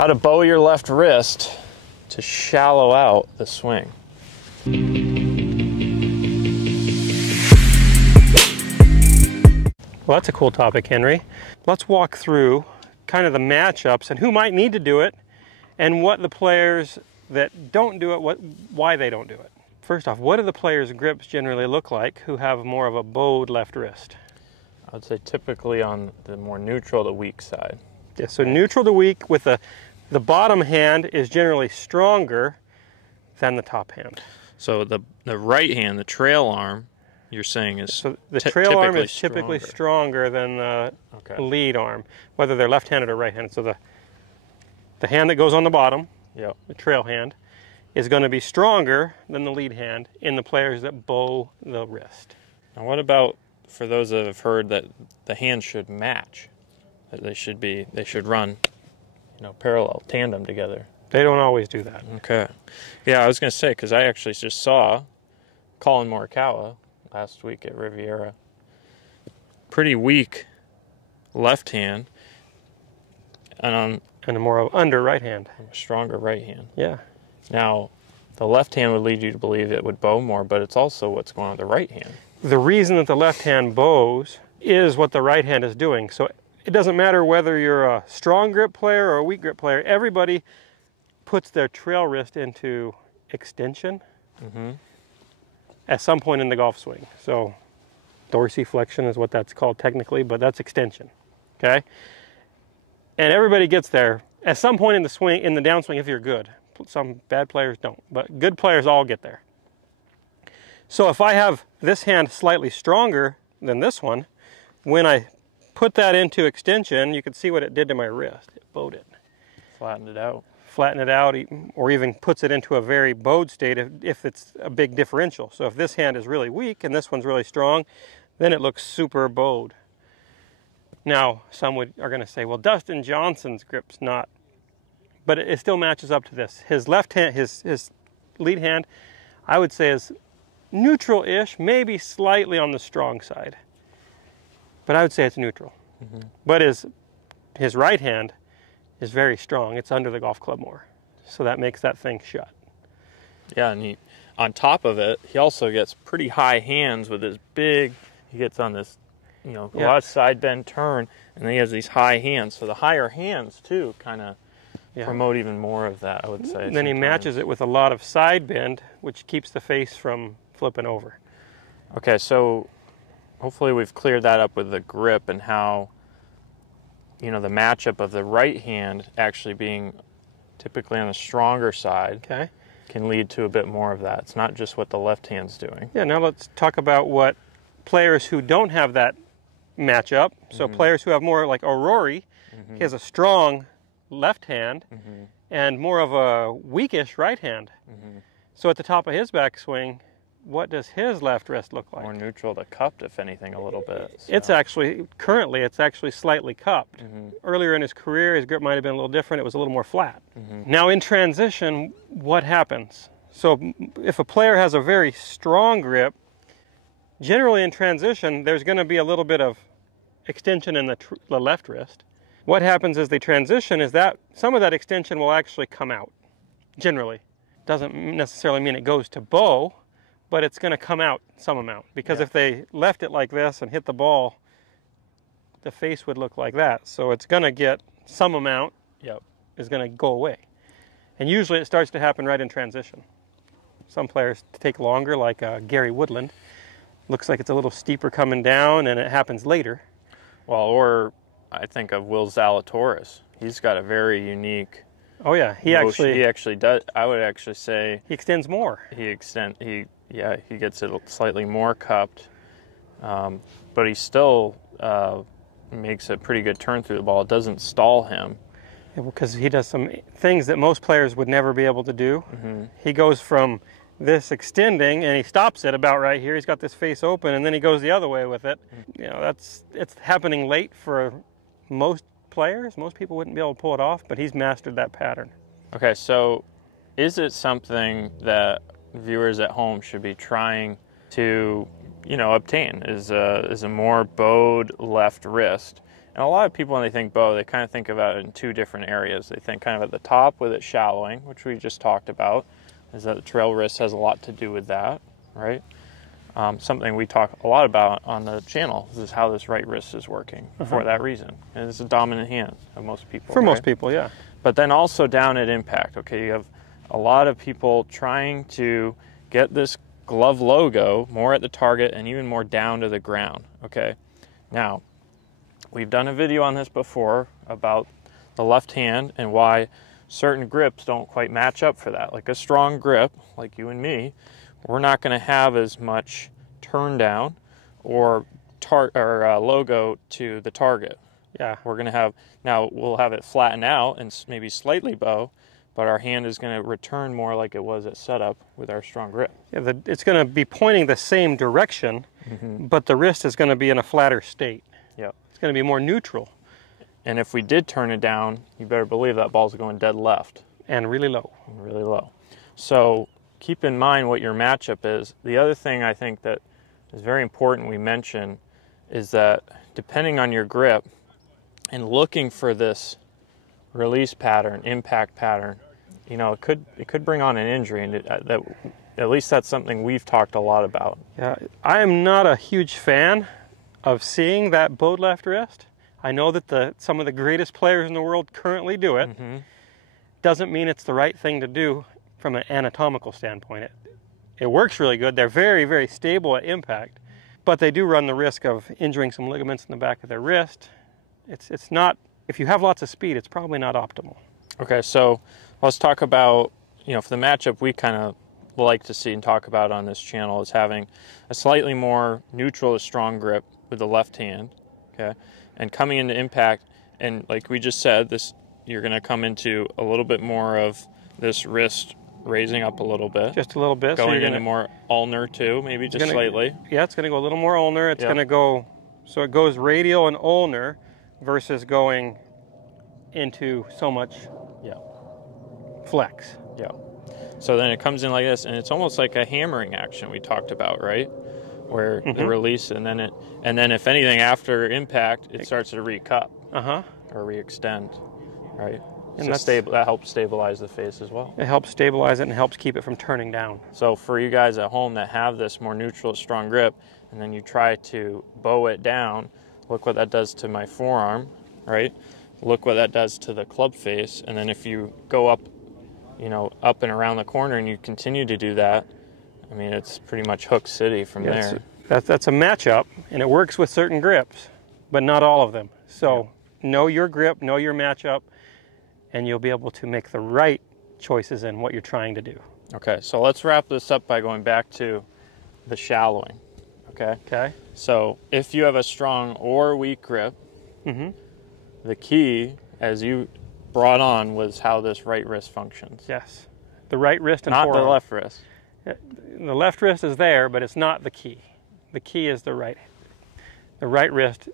How to bow your left wrist to shallow out the swing. Well, that's a cool topic, Henry. Let's walk through kind of the matchups and who might need to do it and what the players that don't do it, why they don't do it. First off, what do the players' grips generally look like who have more of a bowed left wrist? I would say typically on the more neutral to weak side. Yeah, so neutral to weak with the bottom hand is generally stronger than the top hand. So the right hand, the trail arm, you're saying is so the trail arm is typically stronger than the lead arm, whether they're left-handed or right-handed. So the hand that goes on the bottom, the trail hand, is going to be stronger than the lead hand in the players that bow the wrist. Now what about for those that have heard that the hands should match, that they should run, parallel, tandem together? They don't always do that. Okay. Yeah, I was going to say, because I actually just saw Collin Morikawa last week at Riviera. Pretty weak left hand, and a more under right hand. A stronger right hand. Yeah. Now, the left hand would lead you to believe it would bow more, but it's also what's going on with the right hand. The reason that the left hand bows is what the right hand is doing. So it doesn't matter whether you're a strong grip player or a weak grip player. Everybody puts their trail wrist into extension at some point in the golf swing. So dorsiflexion is what that's called technically, but that's extension, okay? And everybody gets there at some point in the swing, in the downswing, if you're good. Some bad players don't, but good players all get there. So if I have this hand slightly stronger than this one, when I put that into extension, you can see what it did to my wrist. It bowed it. Flattened it out. Flatten it out, or even puts it into a very bowed state if it's a big differential. So if this hand is really weak and this one's really strong, then it looks super bowed. Now, some are going to say, well, Dustin Johnson's grip's not, but it still matches up to this. His left hand, his lead hand, I would say is neutral-ish, maybe slightly on the strong side. But I would say it's neutral. But his right hand is very strong. It's under the golf club more. So that makes that thing shut. Yeah, and on top of it, he also gets pretty high hands with his big, he gets on this, a lot of side bend turn, and then he has these high hands. So the higher hands, too, kind of promote even more of that, I would say. And then he matches it with a lot of side bend, which keeps the face from flipping over. Okay, so hopefully we've cleared that up with the grip and how the matchup of the right hand actually being typically on the stronger side can lead to a bit more of that. It's not just what the left hand's doing. Yeah, now let's talk about what players who don't have that matchup, so players who have more like O'Rory, he has a strong left hand and more of a weakish right hand. So at the top of his backswing, what does his left wrist look like? More neutral to cupped, if anything, a little bit. So. It's actually slightly cupped. Earlier in his career, his grip might have been a little different. It was a little more flat. Now in transition, what happens? So if a player has a very strong grip, generally in transition, there's going to be a little bit of extension in the left wrist. What happens as they transition is that some of that extension will actually come out, generally. Doesn't necessarily mean it goes to bow, but it's going to come out some amount. Because if they left it like this and hit the ball, the face would look like that. So it's going to get some amount is going to go away. And usually it starts to happen right in transition. Some players take longer, like Gary Woodland. Looks like it's a little steeper coming down, and it happens later. Well, or I think of Will Zalatoris. He's got a very unique... Oh yeah, he actually does. I would actually say he extends more. He gets it slightly more cupped, but he still makes a pretty good turn through the ball. It doesn't stall him. Yeah, because he does some things that most players would never be able to do. He goes from this extending and he stops it about right here. He's got this face open, and then he goes the other way with it. It's happening late for most players. Most people wouldn't be able to pull it off, but he's mastered that pattern. Okay, so is it something that viewers at home should be trying to, obtain? Is a more bowed left wrist And a lot of people, when they think bow, they kind of think about it in two different areas. They think kind of at the top with it shallowing, which we just talked about, is that the trail wrist has a lot to do with that, right? Something we talk a lot about on the channel is how this right wrist is working for that reason. And it's a dominant hand of most people. For most people, yeah. But then also down at impact, okay, you have a lot of people trying to get this glove logo more at the target and even more down to the ground, okay? Now, we've done a video on this before about the left hand and why certain grips don't quite match up for that. Like a strong grip, like you and me, we're not going to have as much turn down or logo to the target. Yeah. We're going to have, now we'll have it flatten out and maybe slightly bow, but our hand is going to return more like it was at setup with our strong grip. Yeah, it's going to be pointing the same direction, but the wrist is going to be in a flatter state. Yeah. It's going to be more neutral. And if we did turn it down, you better believe that ball's going dead left. And really low. And really low. So keep in mind what your matchup is. The other thing I think that is very important we mention is that depending on your grip and looking for this release pattern, impact pattern, you know, it could bring on an injury, and at least that's something we've talked a lot about. Yeah, I am not a huge fan of seeing that bowed left wrist. I know that some of the greatest players in the world currently do it. Doesn't mean it's the right thing to do from an anatomical standpoint. It works really good. They're very, very stable at impact, but they do run the risk of injuring some ligaments in the back of their wrist. It's not, if you have lots of speed, it's probably not optimal. Okay, so let's talk about, you know, for the matchup we kind of like to see and talk about on this channel is having a slightly more neutral to strong grip with the left hand, okay? And coming into impact, and like we just said, this you're going to come into a little bit more of this wrist raising up a little bit. Just a little bit. Going into more ulnar too, maybe just slightly. Yeah, it's going to go a little more ulnar. It's going to go, so it goes radial and ulnar versus going into so much flex. Yeah. So then it comes in like this, and it's almost like a hammering action we talked about, right? Where the release, and then if anything after impact, it starts to re-cup or re-extend, right? And so that helps stabilize the face as well. It helps stabilize it and helps keep it from turning down. So for you guys at home that have this more neutral, strong grip, and then you try to bow it down, look what that does to my forearm, right? Look what that does to the club face, and then if you go up, you know, up and around the corner and you continue to do that, I mean, it's pretty much hook city from there. That's a matchup, and it works with certain grips, but not all of them. So know your grip, know your matchup, and you'll be able to make the right choices in what you're trying to do. Okay, so let's wrap this up by going back to the shallowing, okay? Okay. So if you have a strong or weak grip, the key, as you brought on, was how this right wrist functions. Yes. The right wrist and not forearm. the left wrist. The left wrist is there, but it's not the key. The key is the right wrist.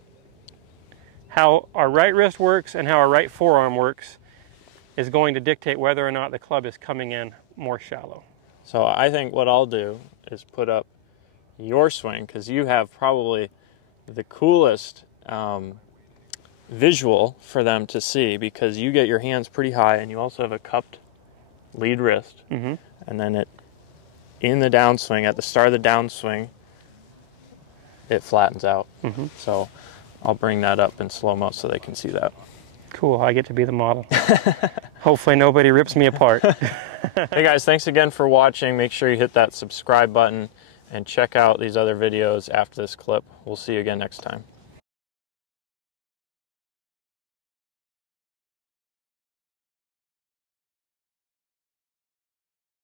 How our right wrist works and how our right forearm works is going to dictate whether or not the club is coming in more shallow. So I think what I'll do is put up your swing, because you have probably the coolest visual for them to see, because you get your hands pretty high and you also have a cupped lead wrist. And then in the downswing, at the start of the downswing, it flattens out. So I'll bring that up in slow-mo so they can see that. Cool, I get to be the model. Hopefully nobody rips me apart. Hey guys, thanks again for watching. Make sure you hit that subscribe button and check out these other videos after this clip. We'll see you again next time.